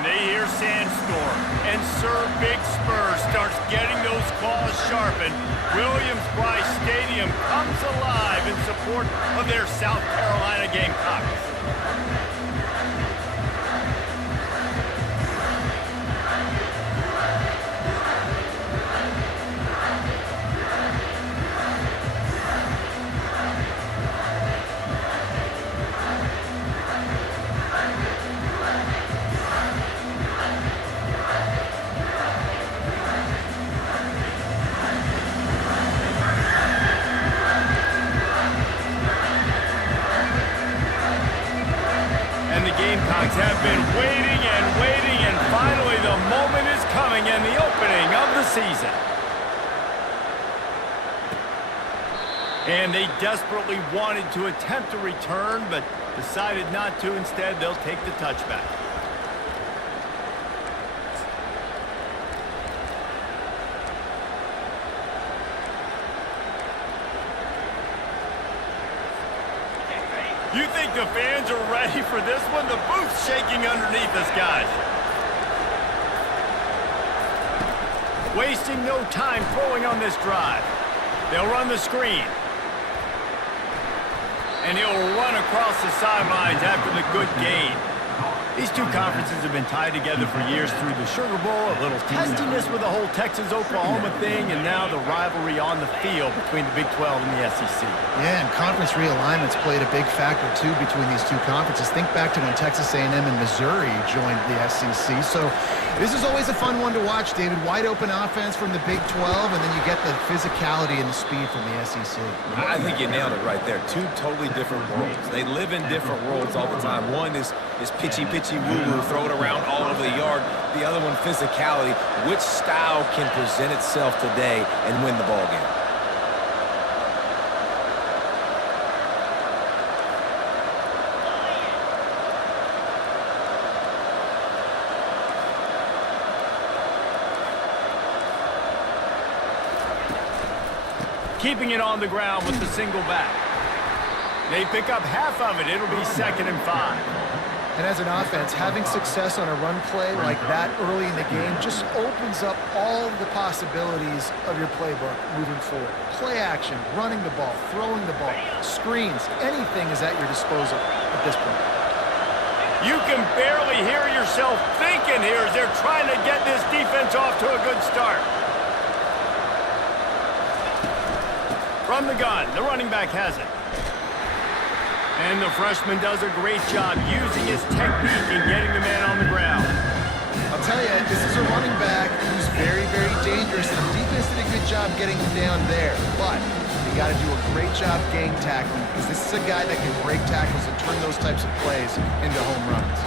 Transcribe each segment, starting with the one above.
when they hear Sandstorm and Sir Big Spur starts getting those claws sharpened, Williams-Brice Stadium comes alive in support of their South Carolina Gamecocks. Gamecocks have been waiting and waiting, and finally the moment is coming and the opening of the season. And they desperately wanted to attempt a return, but decided not to. Instead, they'll take the touchback. You think the fans are ready for this one? The booth's shaking underneath us, guys. Wasting no time throwing on this drive. They'll run the screen. And he'll run across the sidelines after the good gain. These two conferences have been tied together for years through the Sugar Bowl, a little testiness with the whole Texas-Oklahoma thing, and now the rivalry on the field between the Big 12 and the SEC. Yeah, and conference realignments played a big factor, too, between these two conferences. Think back to when Texas A&M and Missouri joined the SEC. So this is always a fun one to watch, David. Wide open offense from the Big 12, and then you get the physicality and the speed from the SEC. I think you nailed it right there. Two totally different worlds. They live in different worlds all the time. One is pitchy woo-woo, throw it around all over the yard. The other one, physicality. Which style can present itself today and win the ball game? Keeping it on the ground with the single back. They pick up half of it. It'll be 2nd and 5. And as an offense, having success on a run play like that early in the game just opens up all the possibilities of your playbook moving forward. Play action, running the ball, throwing the ball, screens, anything is at your disposal at this point. You can barely hear yourself thinking here as they're trying to get this defense off to a good start. From the gun, the running back has it. And the freshman does a great job using his technique and getting the man on the ground. I'll tell you, this is a running back who's very, very dangerous. The defense did a good job getting him down there. But you got to do a great job gang tackling, because this is a guy that can break tackles and turn those types of plays into home runs.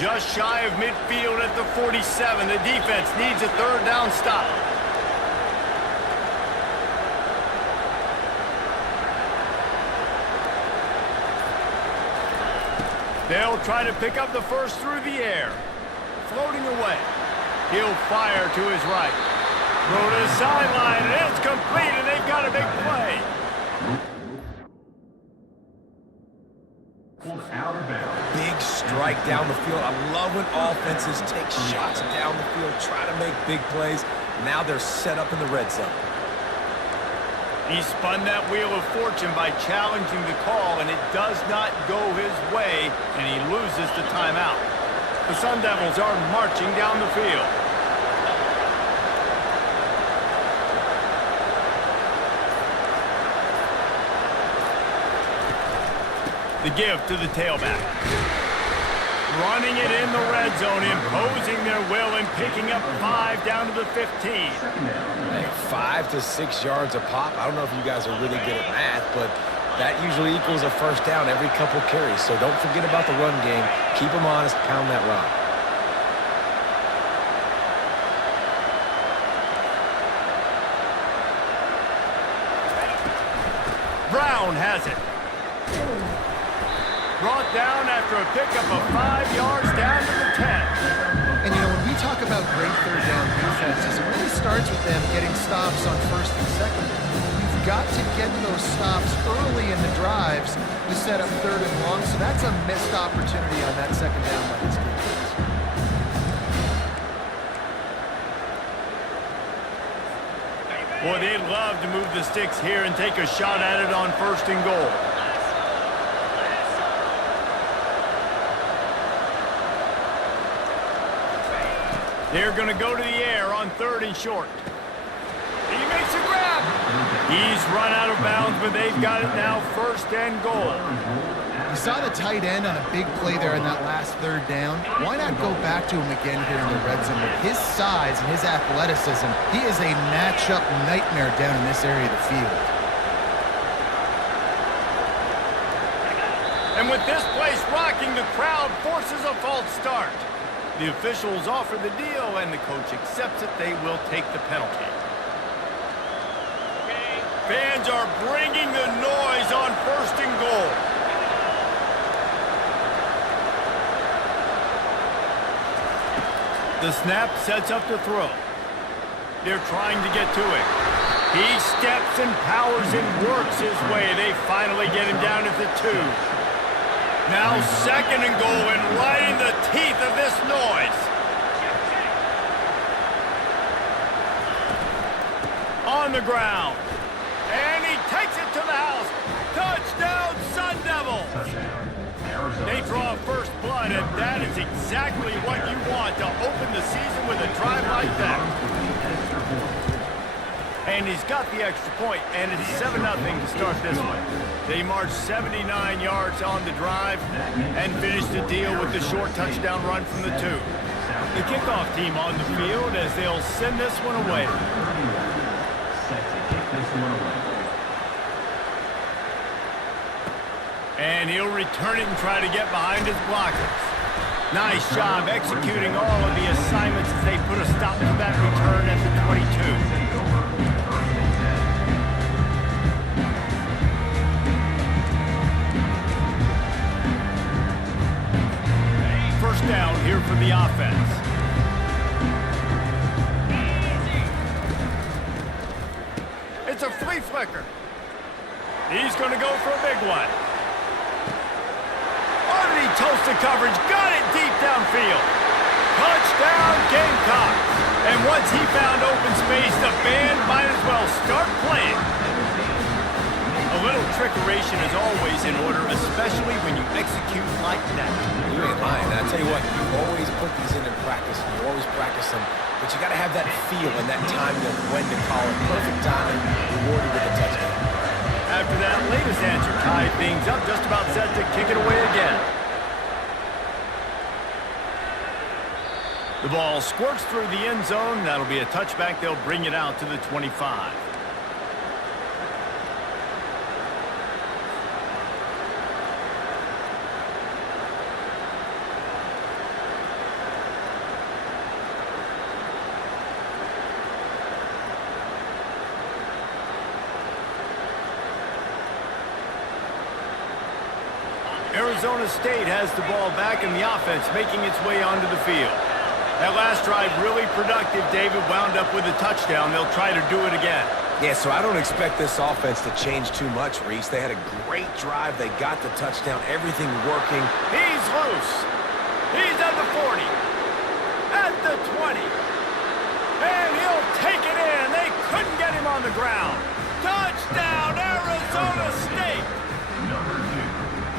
Just shy of midfield at the 47. The defense needs a 3rd down stop. They'll try to pick up the first through the air. Floating away. He'll fire to his right. Throw to the sideline, and it's complete, and they've got a big play. Big strike down the field. I love when offenses take shots down the field, try to make big plays. Now they're set up in the red zone. He spun that wheel of fortune by challenging the call, and it does not go his way, and he loses the timeout. The Sun Devils are marching down the field. The give to the tailback. Running it in the red zone, imposing their will and picking up 5 down to the 15. Hey, 5 to 6 yards a pop. I don't know if you guys are really good at math, but that usually equals a first down every couple carries. So don't forget about the run game. Keep them honest, pound that rock. Brown has it. Brought down after a pickup of 5 yards down to the 10. And, you know, when we talk about great 3rd down defenses, it really starts with them getting stops on 1st and 2nd. We've They've got to get those stops early in the drives to set up 3rd and long, so that's a missed opportunity on that 2nd down by this defense. Boy, they'd love to move the sticks here and take a shot at it on 1st and goal. They're going to go to the air on 3rd and short. He makes a grab. He's run out of bounds, but they've got it now 1st and goal. You saw the tight end on a big play there in that last 3rd down. Why not go back to him again here in the red zone? With his size and his athleticism, he is a matchup nightmare down in this area of the field. And with this place rocking, the crowd forces a false start. The officials offer the deal, and the coach accepts it. They will take the penalty. Fans are bringing the noise on 1st and goal. The snap sets up the throw. They're trying to get to it. He steps and powers and works his way. They finally get him down at the 2. Now 2nd and goal, and right in the teeth of this noise. On the ground. And he takes it to the house. Touchdown, Sun Devils! They draw first blood, and that is exactly what you want to open the season with a drive like that. And he's got the extra point, and it's 7-0 to start this one. They march 79 yards on the drive and finish the deal with the short touchdown run from the 2. The kickoff team on the field as they'll send this one away. And he'll return it and try to get behind his blockers. Nice job executing all of the assignments as they put a stop to that return at the 22. First down here for the offense. It's a flea flicker. He's going to go for a big one. He toasted coverage, got it deep downfield. Touchdown, Gamecocks. And once he found open space, the band might as well start playing. A little trickeration is always in order, especially when you execute like that. You ain't lying. I tell you what, you always put these in practice. You always practice them. But you got to have that feel and that timing of when to call it. Perfect timing, rewarded with a touchdown. After that latest answer tied things up, just about set to kick it away again. The ball squirts through the end zone. That'll be a touchback. They'll bring it out to the 25. Arizona State has the ball back in the offense, making its way onto the field. That last drive really productive. David wound up with a touchdown. They'll try to do it again. Yeah, so I don't expect this offense to change too much, Reese. They had a great drive. They got the touchdown. Everything working. He's loose. He's at the 40. At the 20. And he'll take it in. They couldn't get him on the ground. Touchdown, Arizona State.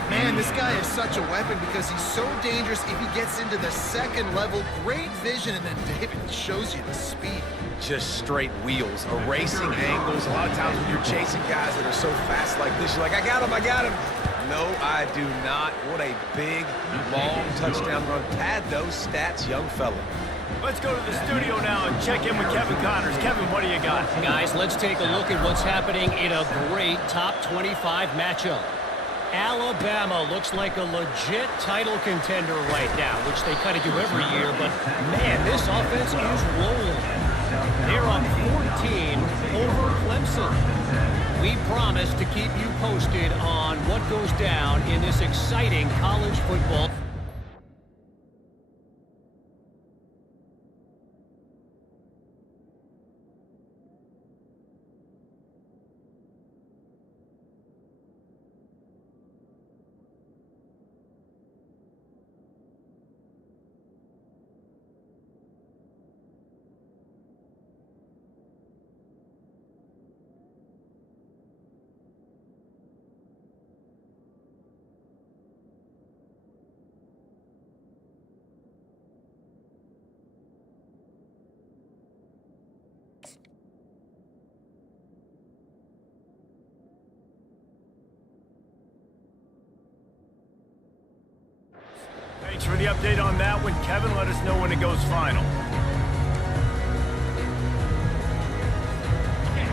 Man, this guy is such a weapon because he's so dangerous if he gets into the 2nd level. Great vision, and then David shows you the speed. Just straight wheels, erasing angles. A lot of times when you're chasing guys that are so fast like this, you're like, I got him, I got him. No, I do not. What a big, long touchdown run. Pad those stats, young fella. Let's go to the studio now and check in with Kevin Connors. Kevin, what do you got? Guys, let's take a look at what's happening in a great top 25 matchup. Alabama looks like a legit title contender right now, which they kind of do every year, but man, this offense is rolling. They're up 14 over Clemson. We promise to keep you posted on what goes down in this exciting college football. Thanks for the update on that one, Kevin. Let us know when it goes final.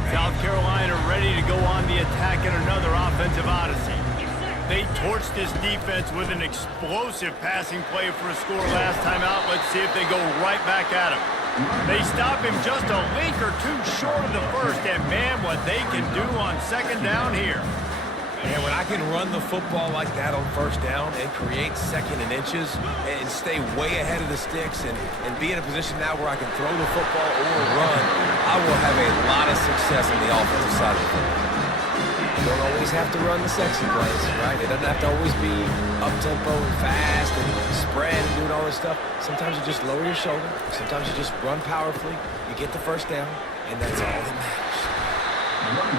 South Carolina ready to go on the attack in another offensive odyssey. They torched this defense with an explosive passing play for a score last time out. Let's see if they go right back at him. They stop him just a link or two short of the first, and man, what they can do on second down here. And when I can run the football like that on first down and create second and inches and stay way ahead of the sticks and be in a position now where I can throw the football or run, I will have a lot of success on the offensive side of the football. You don't always have to run the sexy plays, right? It doesn't have to always be up-tempo and fast and spread and doing all this stuff. Sometimes you just lower your shoulder. Sometimes you just run powerfully. You get the first down, and that's all that matters.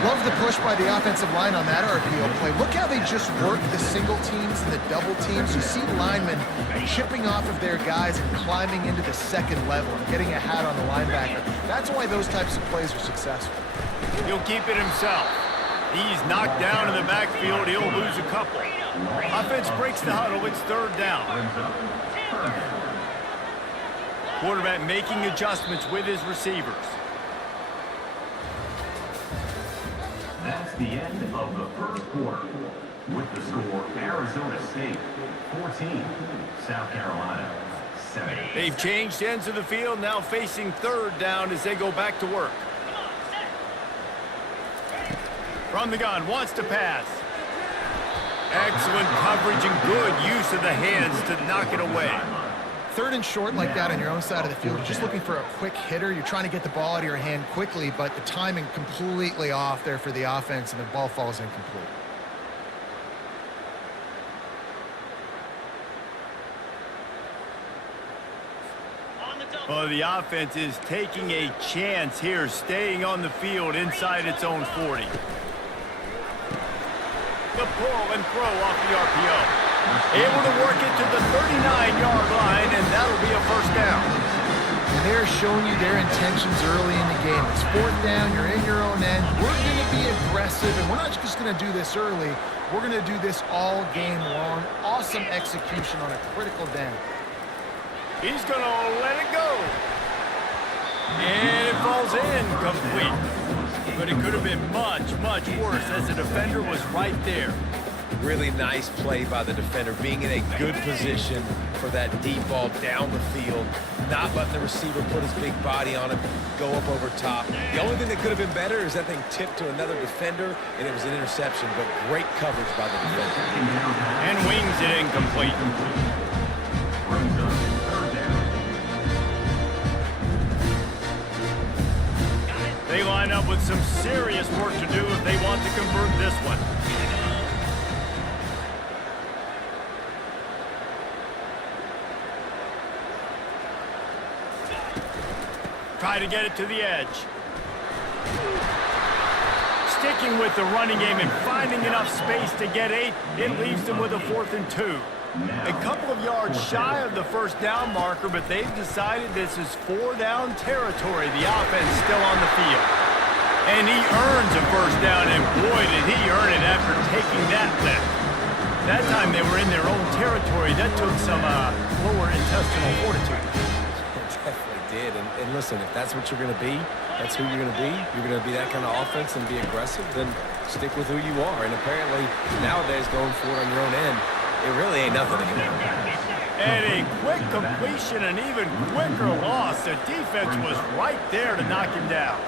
Love the push by the offensive line on that RPO play. Look how they just work the single teams and the double teams. You see linemen chipping off of their guys and climbing into the second level and getting a hat on the linebacker. That's why those types of plays are successful. He'll keep it himself. He's knocked down in the backfield. He'll lose a couple. Offense breaks the huddle. It's third down. Quarterback making adjustments with his receivers. That's the end of the first quarter. With the score, Arizona State 14, South Carolina 7. They've changed ends of the field, now facing third down as they go back to work. From the gun, wants to pass. Excellent coverage and good use of the hands to knock it away. Third and short like that on your own side of the field, you're just looking for a quick hitter. You're trying to get the ball out of your hand quickly, but the timing completely off there for the offense, and the ball falls incomplete. Well, the offense is taking a chance here, staying on the field inside its own 40. The pull and throw off the RPO. Able to work it to the 39-yard line, and that'll be a first down. And they're showing you their intentions early in the game. It's fourth down, you're in your own end. We're going to be aggressive, and we're not just going to do this early. We're going to do this all game long. Awesome execution on a critical down. He's going to let it go. And it falls in complete. But it could have been much, much worse as the defender was right there. Really nice play by the defender, being in a good position for that deep ball down the field, not letting the receiver put his big body on him, go up over top. The only thing that could have been better is that thing tipped to another defender, and it was an interception, but great coverage by the defender. And wings it incomplete. They line up with some serious work to do if they want to convert this one. Try to get it to the edge. Sticking with the running game and finding enough space to get 8, it leaves them with a 4th and 2. A couple of yards shy of the first down marker, but they've decided this is 4-down territory. The offense still on the field. And he earns a first down, and boy, did he earn it after taking that lift. That time they were in their own territory. That took some lower intestinal fortitude. Did. And listen, if that's what you're going to be, that's who you're going to be. You're going to be that kind of offense and be aggressive, then stick with who you are. And apparently, nowadays, going for it on your own end, it really ain't nothing anymore. And a quick completion, an even quicker loss. The defense was right there to knock him down.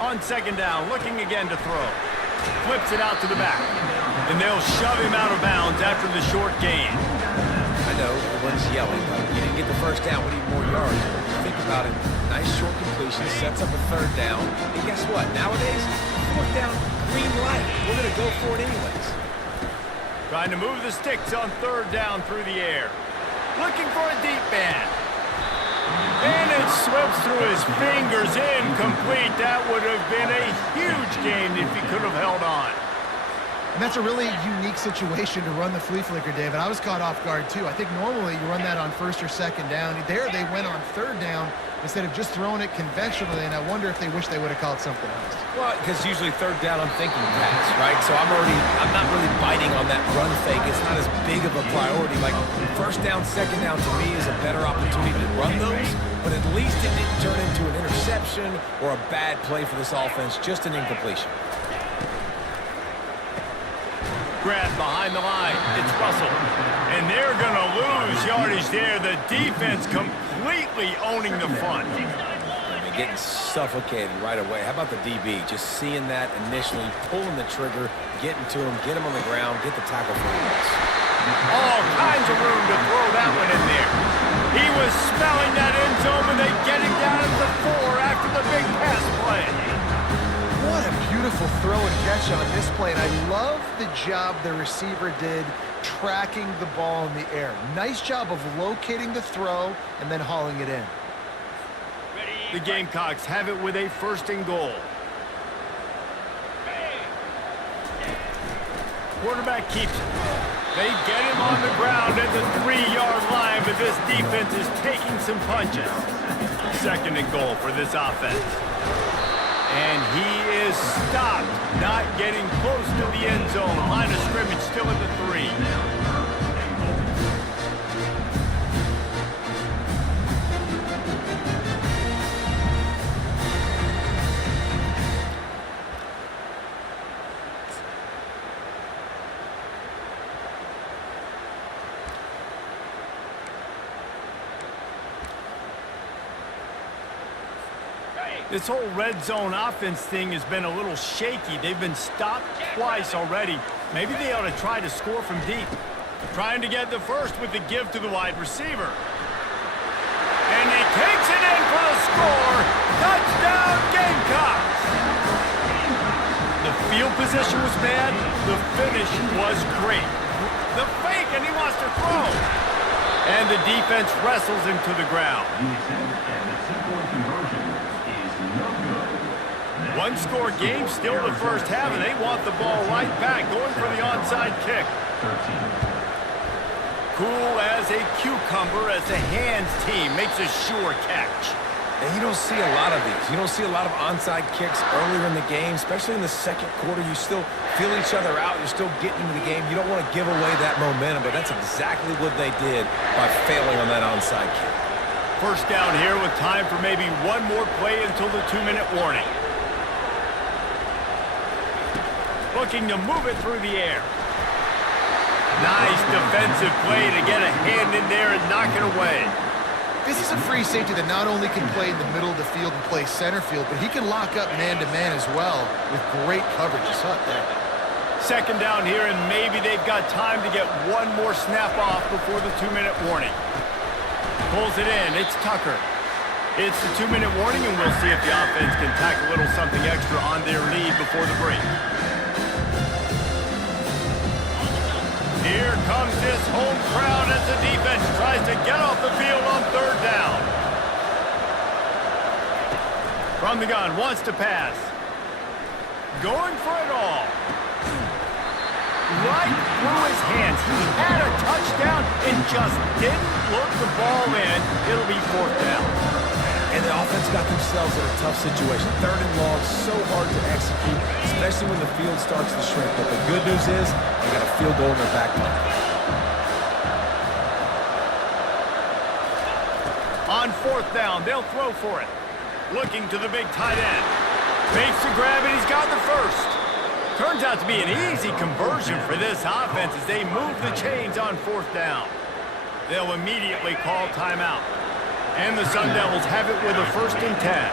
On second down, looking again to throw. Flips it out to the back. And they'll shove him out of bounds after the short gain. I know, everyone's yelling, but you didn't get the first down. We need more yards. Think about it. Nice short completion, sets up a third down. And guess what? Nowadays, fourth down, green light. We're going to go for it anyways. Trying to move the sticks on third down through the air. Looking for a deep man. And it slips through his fingers, incomplete. That would have been a huge gain if he could have held on. And that's a really unique situation to run the flea flicker, David. I was caught off guard, too. I think normally you run that on first or second down. There they went on third down instead of just throwing it conventionally, and I wonder if they wish they would have called something else. Well, because usually third down, I'm thinking pass, right? So I'm not really biting on that run fake. It's not as big of a priority. Like first down, second down to me is a better opportunity to run those, but at least it didn't turn into an interception or a bad play for this offense, just an incompletion. Grab behind the line. It's Russell. And they're going to lose yardage there. The defense completely owning the front. They're getting suffocated right away. How about the DB? Just seeing that initially, pulling the trigger, getting to him, get him on the ground, get the tackle for the loss. All kinds of room to throw that one in there. He was smelling that end zone when they get him down at the 4 after the big pass play. What a beautiful throw and catch on this play, and I love the job the receiver did tracking the ball in the air. Nice job of locating the throw and then hauling it in. The Gamecocks have it with a 1st and goal. Quarterback keeps it. They get him on the ground at the 3-yard line, but this defense is taking some punches. 2nd and goal for this offense. And he is stopped, not getting close to the end zone. Line of scrimmage still at the 3. This whole red zone offense thing has been a little shaky. They've been stopped twice already. Maybe they ought to try to score from deep. Trying to get the first with the give to the wide receiver. And he takes it in for the score. Touchdown, Gamecocks! The field position was bad. The finish was great. The fake, and he wants to throw. And the defense wrestles him to the ground. One-score game, still the first half, and they want the ball right back, going for the onside kick. Cool as a cucumber as the hands team makes a sure catch. And you don't see a lot of these. You don't see a lot of onside kicks earlier in the game, especially in the second quarter. You still feel each other out. You're still getting into the game. You don't want to give away that momentum, but that's exactly what they did by failing on that onside kick. First down here with time for maybe one more play until the 2-minute warning. Looking to move it through the air. Nice defensive play to get a hand in there and knock it away. This is a free safety that not only can play in the middle of the field and play center field, but he can lock up man-to-man as well with great coverage. You saw it there. 2nd down here, and maybe they've got time to get one more snap off before the 2-minute warning. Pulls it in. It's Tucker. It's the 2-minute warning, and we'll see if the offense can tack a little something extra on their lead before the break. Here comes this home crowd as the defense tries to get off the field on 3rd down. From the gun, wants to pass. Going for it all. Right through his hands. He had a touchdown and just didn't look the ball in. It'll be 4th down. And the offense got themselves in a tough situation. 3rd and long, so hard to execute, especially when the field starts to shrink. But the good news is they got a field goal in their back pocket. On 4th down, they'll throw for it. Looking to the big tight end. Makes the grab, and he's got the first. Turns out to be an easy conversion for this offense as they move the chains on 4th down. They'll immediately call timeout. And the Sun Devils have it with a 1st and 10.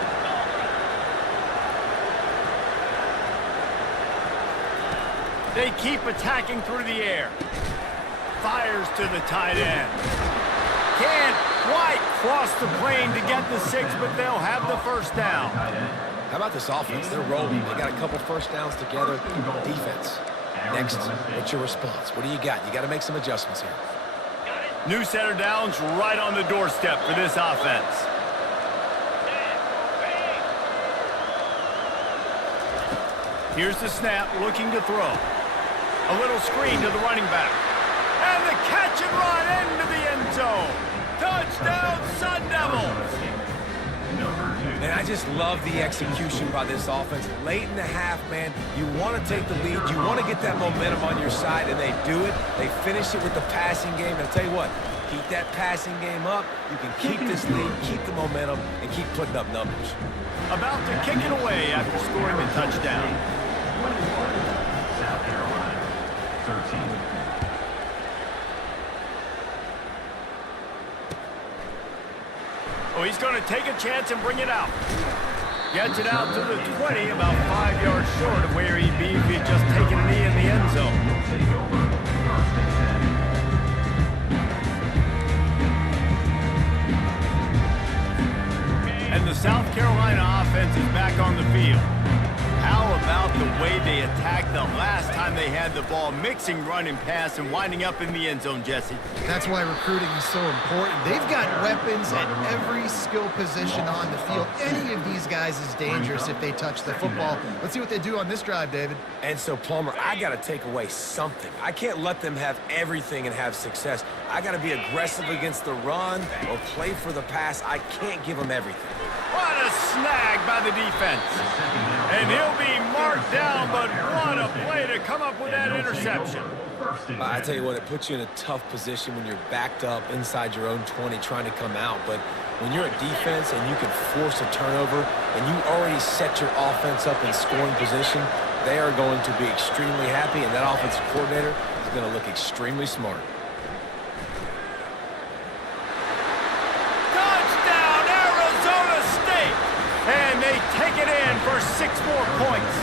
They keep attacking through the air. Fires to the tight end. Can't quite cross the plane to get the 6, but they'll have the 1st down. How about this offense? They're rolling. They got a couple first downs together. Defense. Next, what's your response? What do you got? You got to make some adjustments here. New center downs right on the doorstep for this offense. Here's the snap, looking to throw. A little screen to the running back. And the catch and run into the end zone. Touchdown, Sun Devils! And I just love the execution by this offense. Late in the half, man, you want to take the lead. You want to get that momentum on your side, and they do it. They finish it with the passing game. And I'll tell you what, keep that passing game up. You can keep this lead, keep the momentum, and keep putting up numbers. About to kick it away after scoring the touchdown. 21, South Carolina, 13. Oh, he's going to take a chance and bring it out. Gets it out to the 20, about 5 yards short of where he'd be if he'd just taken a knee in the end zone. Take over, first and 10. And the South Carolina offense is back on the field. How about the way they attacked the last time they had the ball, mixing run and pass and winding up in the end zone, Jesse? That's why recruiting is so important. They've got weapons at every skill position on the field. Any of these guys is dangerous if they touch the football. Let's see what they do on this drive, David. And so, Plummer, I got to take away something. I can't let them have everything and have success. I got to be aggressive against the run or play for the pass. I can't give them everything. What a snag by the defense. And he'll be marked down, but what a play to come up with that interception. I tell you what, it puts you in a tough position when you're backed up inside your own 20 trying to come out. But when you're at defense and you can force a turnover and you already set your offense up in scoring position, they are going to be extremely happy, and that offensive coordinator is going to look extremely smart. Touchdown, Arizona State! And they take it in for 6 more points.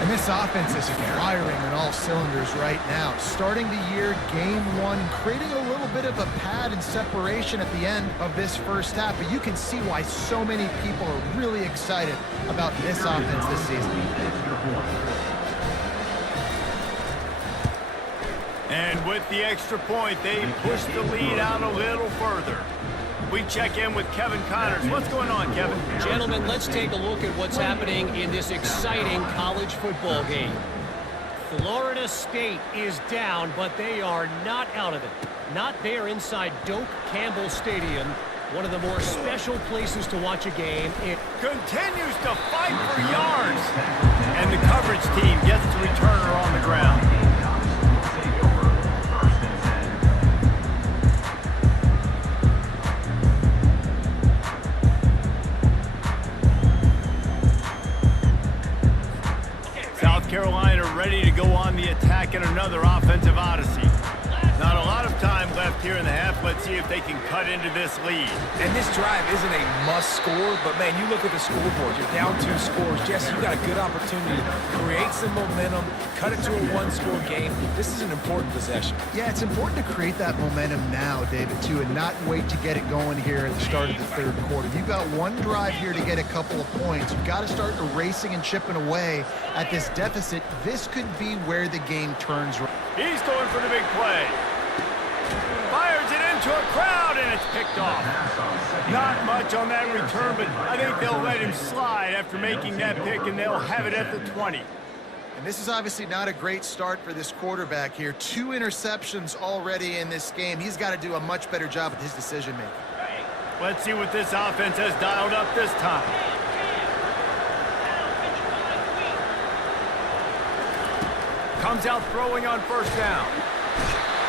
And this offense is firing on all cylinders right now. Starting the year, game 1, creating a little bit of a pad and separation at the end of this first half. But you can see why so many people are really excited about this offense this season. And with the extra point, they push the lead out a little further. We check in with Kevin Connors. What's going on, Kevin? Gentlemen, let's take a look at what's happening in this exciting college football game. Florida State is down, but they are not out of it. Not there inside Doak Campbell Stadium, one of the more special places to watch a game. It continues to fight for yards. And the coverage team gets the returner on the ground. South Carolina ready to go on the attack in another offensive odyssey. Not a lot of time left here in the half. Let's see if they can cut into this lead. And this drive isn't a must score, but man, you look at the scoreboard, you're down 2 scores. Jesse, you got a good opportunity to create some momentum, cut it to a 1-score game. This is an important possession. Yeah, it's important to create that momentum now, David, too, and not wait to get it going here at the start of the third quarter. You've got one drive here to get a couple of points. You've got to start erasing and chipping away at this deficit. This could be where the game turns. He's going for the big play. Fires it into a crowd, and it's picked off. Not much on that return, but I think they'll let him slide after making that pick, and they'll have it at the 20. And this is obviously not a great start for this quarterback here. 2 interceptions already in this game. He's got to do a much better job with his decision-making. Let's see what this offense has dialed up this time. Comes out throwing on first down.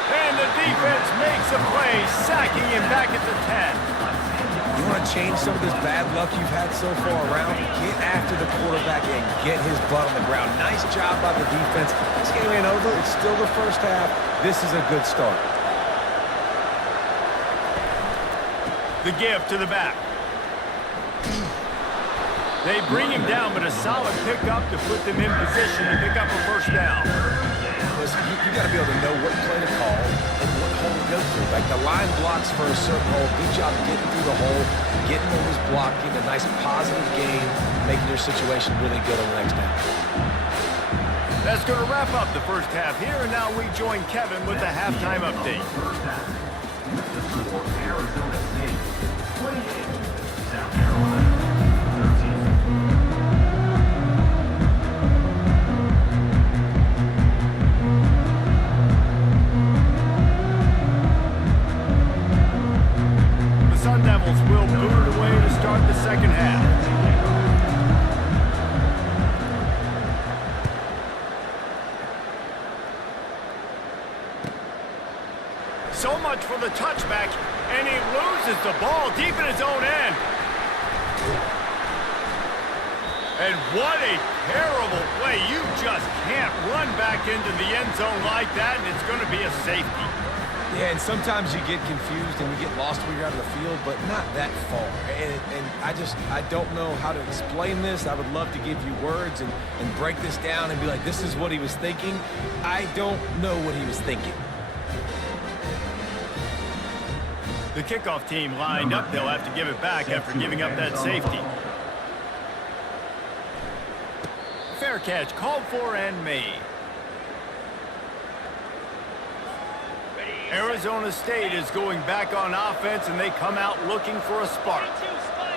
And the defense makes a play, sacking him back at the 10. You want to change some of this bad luck you've had so far around? Get after the quarterback and get his butt on the ground. Nice job by the defense. This game ain't over. It's still the first half. This is a good start. The give to the back. They bring him down, but a solid pickup to put them in position to pick up a first down. Listen, you got to be able to know what play to call and what hole to go through. Like the line blocks for a certain hole. Good job getting through the hole, getting what was blocked, getting a nice positive gain, making your situation really good on the next down. That's going to wrap up the first half here, and now we join Kevin with the halftime update. The score, Arizona State, 28, South Carolina, 13. So much for the touchback, and he loses the ball deep in his own end. And what a terrible play. You just can't run back into the end zone like that, and it's going to be a safety. Yeah, and sometimes you get confused and you get lost when you're out of the field, but not that far. And I don't know how to explain this. I would love to give you words and break this down and be like, this is what he was thinking. I don't know what he was thinking. The kickoff team lined up. They'll have to give it back after giving up that safety. Fair catch called for and made. Arizona State is going back on offense, and they come out looking for a spark.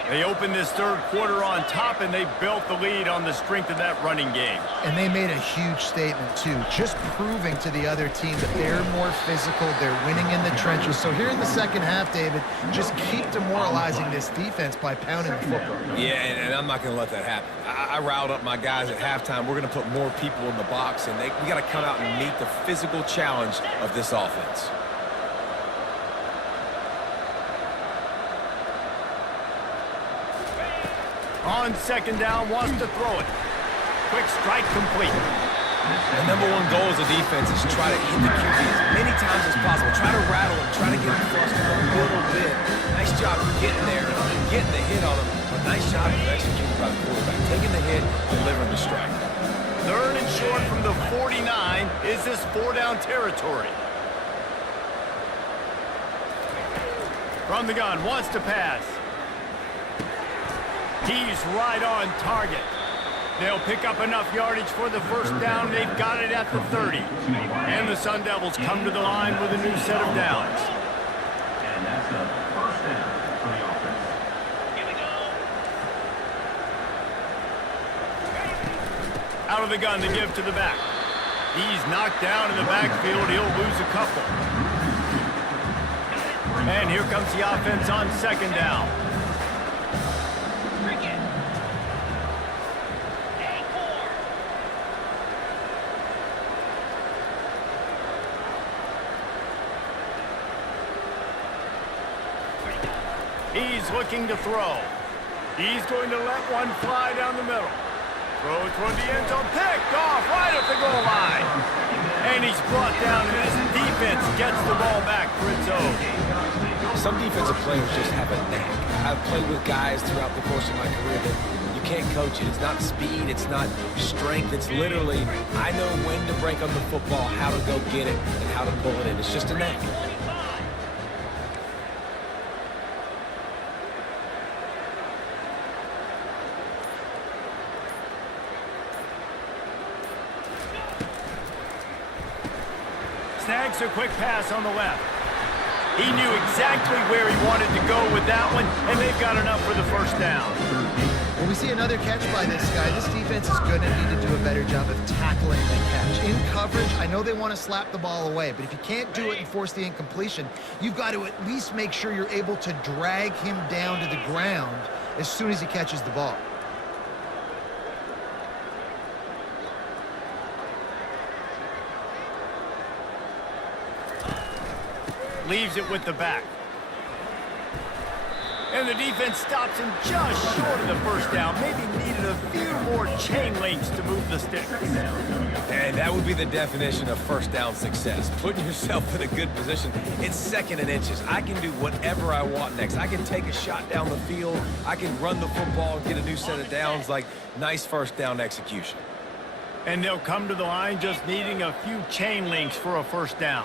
They opened this third quarter on top, and they built the lead on the strength of that running game. And they made a huge statement, too, just proving to the other team that they're more physical, they're winning in the trenches. So here in the second half, David, just keep demoralizing this defense by pounding the football. Yeah, and I'm not going to let that happen. I riled up my guys at halftime. We're going to put more people in the box, and we got to come out and meet the physical challenge of this offense. On second down, wants to throw it. Quick strike complete. The number one goal as a defense is try to hit the QB as many times as possible. Try to rattle him, try to get him flustered a little bit. Nice job getting there, getting the hit on him. But nice job of executing by the quarterback. Taking the hit, delivering the strike. Third and short from the 49. Is this 4-down territory? From the gun, wants to pass. He's right on target. They'll pick up enough yardage for the first down. They've got it at the 30. And the Sun Devils come to the line with a new set of downs. And that's a first down for the offense. Here we go. Out of the gun to give to the back. He's knocked down in the backfield. He'll lose a couple. And here comes the offense on second down. He's looking to throw. He's going to let one fly down the middle. Throw toward the end zone. Picked off right at the goal line. And he's brought down, and his defense gets the ball back for its own. Some defensive players just have a knack. I've played with guys throughout the course of my career that you can't coach it. It's not speed. It's not strength. It's literally, I know when to break on the football, how to go get it, and how to pull it in. It's just a knack. Snags a quick pass on the left. He knew exactly where he wanted to go with that one, and they've got enough for the first down. When we see another catch by this guy, this defense is going to need to do a better job of tackling the catch. In coverage, I know they want to slap the ball away, but if you can't do it and force the incompletion, you've got to at least make sure you're able to drag him down to the ground as soon as he catches the ball. Leaves it with the back. And the defense stops him just short of the first down. Maybe needed a few more chain links to move the sticks. And that would be the definition of first down success. Putting yourself in a good position. It's second and inches. I can do whatever I want next. I can take a shot down the field. I can run the football and get a new set of downs. Like, nice first down execution. And they'll come to the line just needing a few chain links for a first down.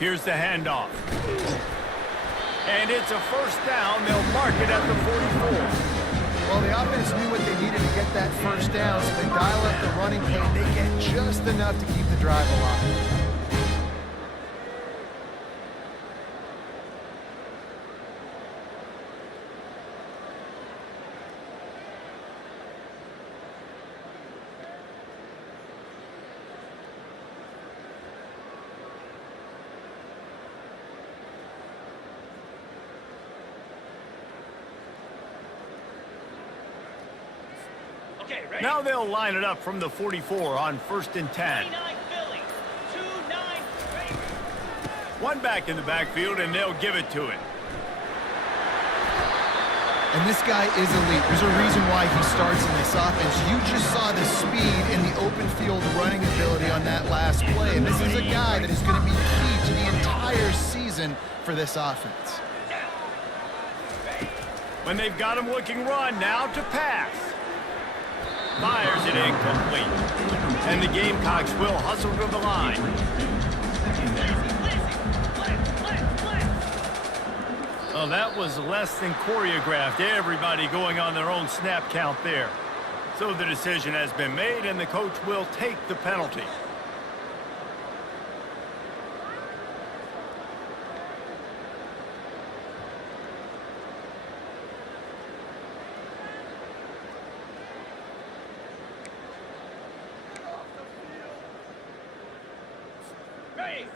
Here's the handoff. And it's a first down. They'll mark it at the 44. Well, the offense knew what they needed to get that first down, so they dial up the running play, and they get just enough to keep the drive alive. Now they'll line it up from the 44 on 1st and 10. One back in the backfield, and they'll give it to it. And this guy is elite. There's a reason why he starts in this offense. You just saw the speed and the open field running ability on that last play. And this is a guy that is going to be key to the entire season for this offense. When they've got him looking run, now to pass. Fires it incomplete. And the Gamecocks will hustle to the line. Well, that was less than choreographed. Everybody going on their own snap count there. So the decision has been made, and the coach will take the penalty.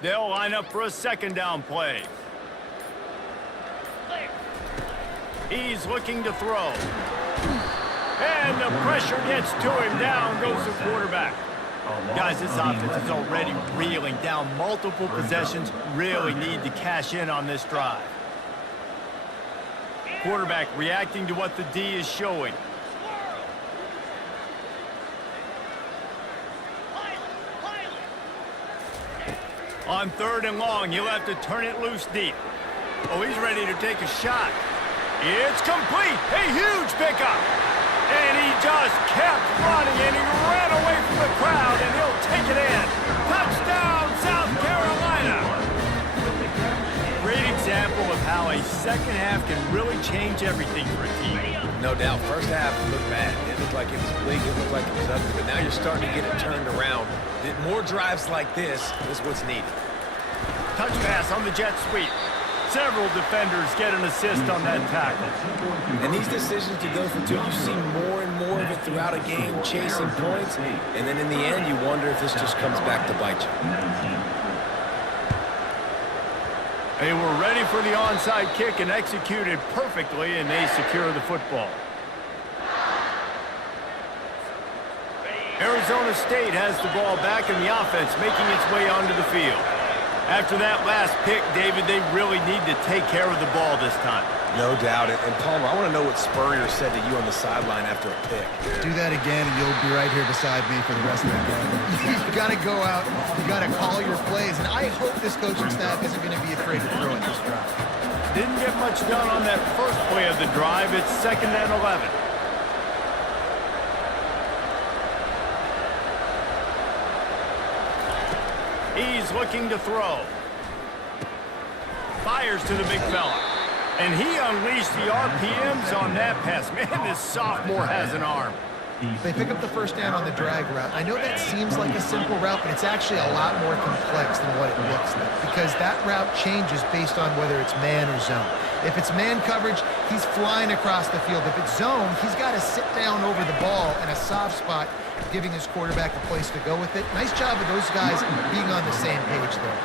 They'll line up for a 2nd down play. He's looking to throw. And the pressure gets to him. Down goes the quarterback. Guys, this offense is already reeling down multiple possessions. Really need to cash in on this drive. Quarterback reacting to what the D is showing. On 3rd and long, he'll have to turn it loose deep. Oh, he's ready to take a shot. It's complete. A huge pickup. And he just kept running, and he ran away from the crowd, and he'll take it in. Touchdown, South Carolina. Great example of how a second half can really change everything for a team. No doubt. First half looked bad. It looked like it was bleak. It looked like it was ugly. But now you're starting to get it turned around. More drives like this is what's needed. Touch pass on the jet sweep. Several defenders get an assist on that tackle. And these decisions to go for 2, you see more and more of it throughout a game, chasing points. And then in the end, you wonder if this just comes back to bite you. They were ready for the onside kick and executed perfectly, and they secure the football. Arizona State has the ball back, and the offense making its way onto the field. After that last pick, David, they really need to take care of the ball this time. No doubt. And Palmer, I want to know what Spurrier said to you on the sideline after a pick. Do that again, and you'll be right here beside me for the rest of the game. You got to go out. You got to call your plays. And I hope this coaching staff isn't going to be afraid to throw at this drive. Didn't get much done on that first play of the drive. It's 2nd and 11. He's looking to throw. Fires to the big fella. And he unleashed the RPMs on that pass. Man, this sophomore has an arm. They pick up the 1st down on the drag route. I know that seems like a simple route, but it's actually a lot more complex than what it looks like, because that route changes based on whether it's man or zone. If it's man coverage, he's flying across the field. If it's zone, he's got to sit down over the ball in a soft spot, giving his quarterback a place to go with it. Nice job of those guys being on the same page there.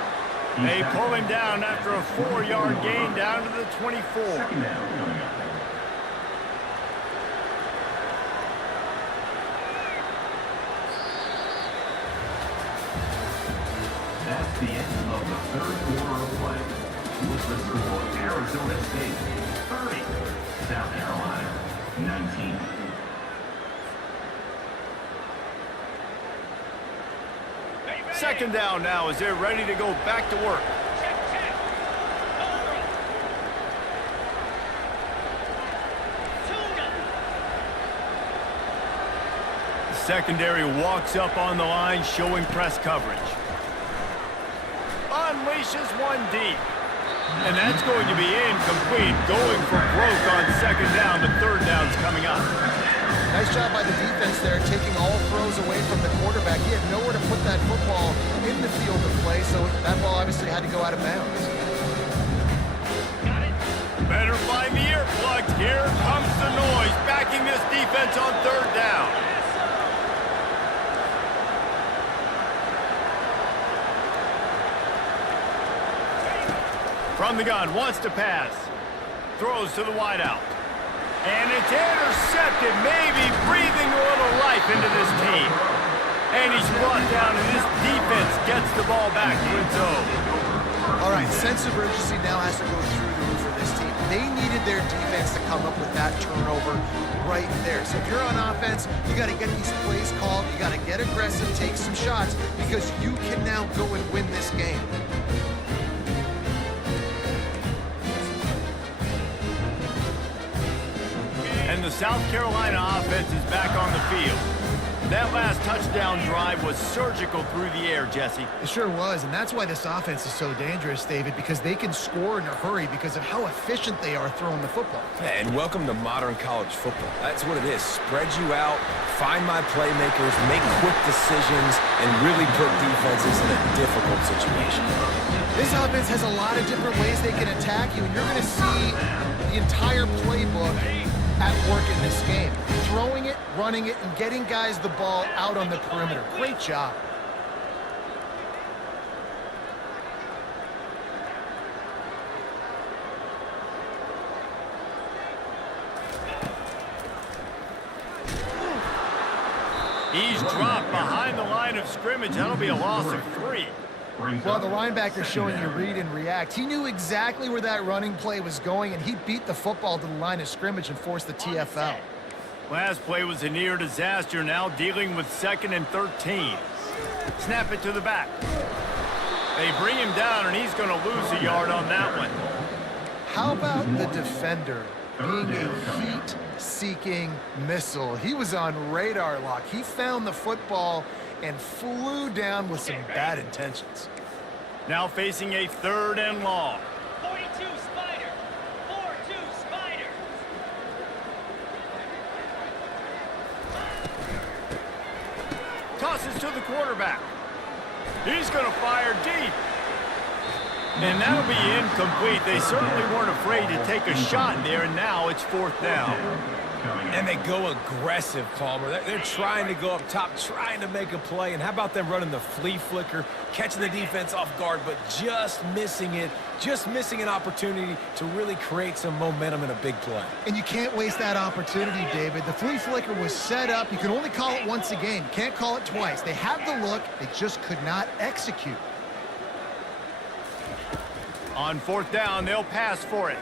They pull him down after a 4-yard gain down to the 24. That's the end of the 3rd quarter of play. With the score, Arizona State 30, South Carolina 19. Second down now as they're ready to go back to work. The secondary walks up on the line, showing press coverage. Unleashes one deep. And that's going to be incomplete. Going for broke on 2nd down. The 3rd down's coming up. Nice job by the defense there, taking all throws away from the quarterback. He had nowhere to put that football in the field of play, so that ball obviously had to go out of bounds. Better find the earplugs. Here comes the noise, backing this defense on 3rd down. From the gun, wants to pass. Throws to the wideout. And it's intercepted, maybe breathing a little life into this team. And he's brought down, and this defense gets the ball back to its own. All right, sense of urgency now has to go through the roof for this team. They needed their defense to come up with that turnover right there. So if you're on offense, you got to get these plays called. You got to get aggressive, take some shots, because you can now go and win this game. And the South Carolina offense is back on the field. That last touchdown drive was surgical through the air, Jesse. It sure was, and that's why this offense is so dangerous, David, because they can score in a hurry because of how efficient they are throwing the football. Yeah, and welcome to modern college football. That's what it is. Spread you out, find my playmakers, make quick decisions, and really put defenses in a difficult situation. This offense has a lot of different ways they can attack you, and you're going to see the entire playbook at work in this game. Throwing it, running it, and getting guys the ball out on the perimeter. Great job. He's dropped behind the line of scrimmage. That'll be a loss of 3. Well, the linebacker's showing you read and react. He knew exactly where that running play was going, and he beat the football to the line of scrimmage and forced the TFL. Last play was a near disaster, now dealing with 2nd and 13. Snap it to the back. They bring him down, and he's going to lose a yard on that one. How about the defender being a heat-seeking missile? He was on radar lock. He found the football and flew down with some bad intentions. Now facing a 3rd and long. 42 Spider. 4-2 Spider. Tosses to the quarterback. He's going to fire deep. And that'll be incomplete. They certainly weren't afraid to take a shot there, and now it's 4th down. And they go aggressive, Palmer. They're trying to go up top, trying to make a play. And how about them running the flea flicker, catching the defense off guard, but just missing it, just missing an opportunity to really create some momentum in a big play. And you can't waste that opportunity, David. The flea flicker was set up. You can only call it once a game. Can't call it twice. They have the look. They just could not execute. On 4th down, they'll pass for it.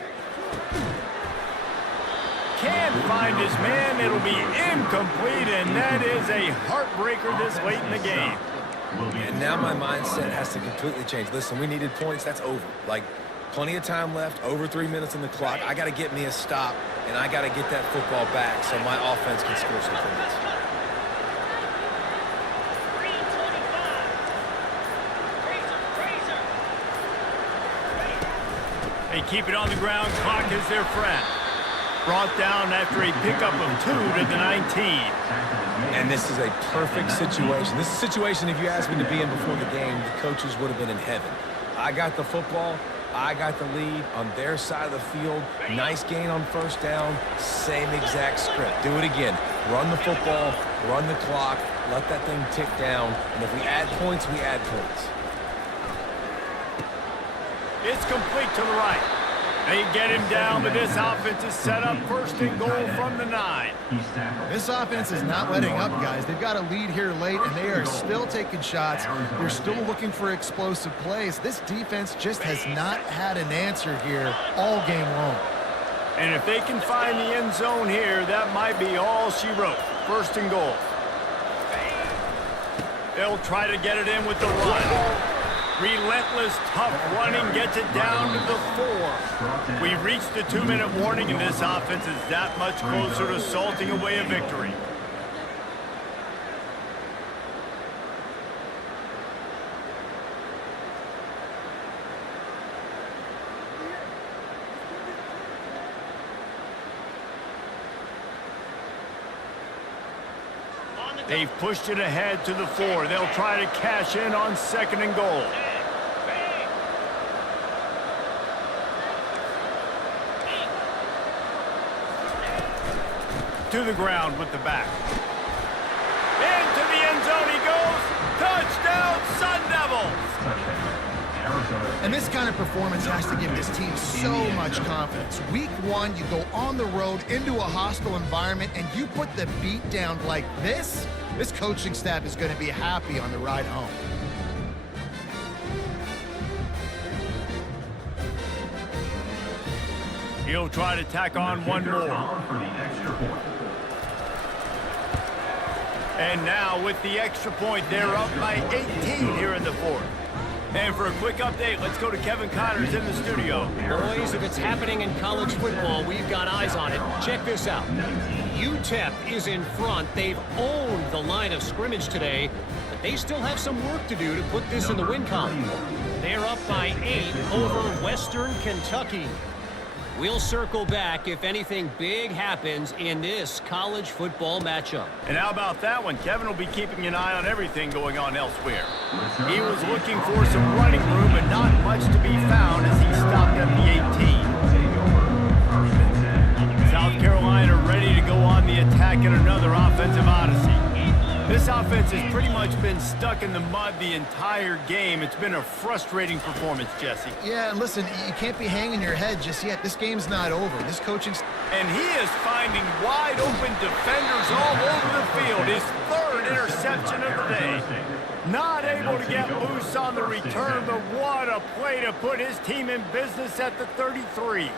Can't find his man. It'll be incomplete, and that is a heartbreaker this late in the game. And now my mindset has to completely change. Listen, we needed points. That's over. Like, plenty of time left, over 3 minutes on the clock. I got to get me a stop, and I got to get that football back so my offense can score some points. 325. They keep it on the ground. Clock is their friend. Brought down after a pickup of 2 to the 19. And this is a perfect situation. This is a situation, if you asked me to be in before the game, the coaches would have been in heaven. I got the football. I got the lead on their side of the field. Nice gain on 1st down. Same exact script. Do it again. Run the football, run the clock, let that thing tick down. And if we add points, we add points. It's complete to the right. They get him down, but this offense is set up 1st and goal from the 9. This offense is not letting up, guys. They've got a lead here late, and they are still taking shots. They're still looking for explosive plays. This defense just has not had an answer here all game long. And if they can find the end zone here, that might be all she wrote. 1st and goal. They'll try to get it in with the run. Relentless, tough running gets it down to the 4. We've reached the 2-minute warning, and this offense is that much closer to salting away a victory. They've pushed it ahead to the 4. They'll try to cash in on 2nd and goal. To the ground with the back. Into the end zone he goes. Touchdown, Sun Devils! Touchdown, Arizona And this kind of performance has to give this team so much confidence. Week 1, you go on the road into a hostile environment and you put the beat down like this coaching staff is going to be happy on the ride home. He'll try to tack on one more. For the extra point. And now with the extra point, they're up by 18 here in the fourth. And for a quick update, let's go to Kevin Connors in the studio. Boys, if it's happening in college football, we've got eyes on it. Check this out. UTEP is in front. They've owned the line of scrimmage today, but they still have some work to do to put this in the win column. They're up by 8 over Western Kentucky. We'll circle back if anything big happens in this college football matchup. And how about that one? Kevin will be keeping an eye on everything going on elsewhere. He was looking for some running room, but not much to be found as he stopped at the 18. South Carolina ready to go on the attack in another offensive odyssey. This offense has pretty much been stuck in the mud the entire game. It's been a frustrating performance, Jesse. Yeah, and listen, you can't be hanging your head just yet. This game's not over. This coaching... And he is finding wide open defenders all over the field. His third interception of the day. Not able to get loose on the return, but what a play to put his team in business at the 33.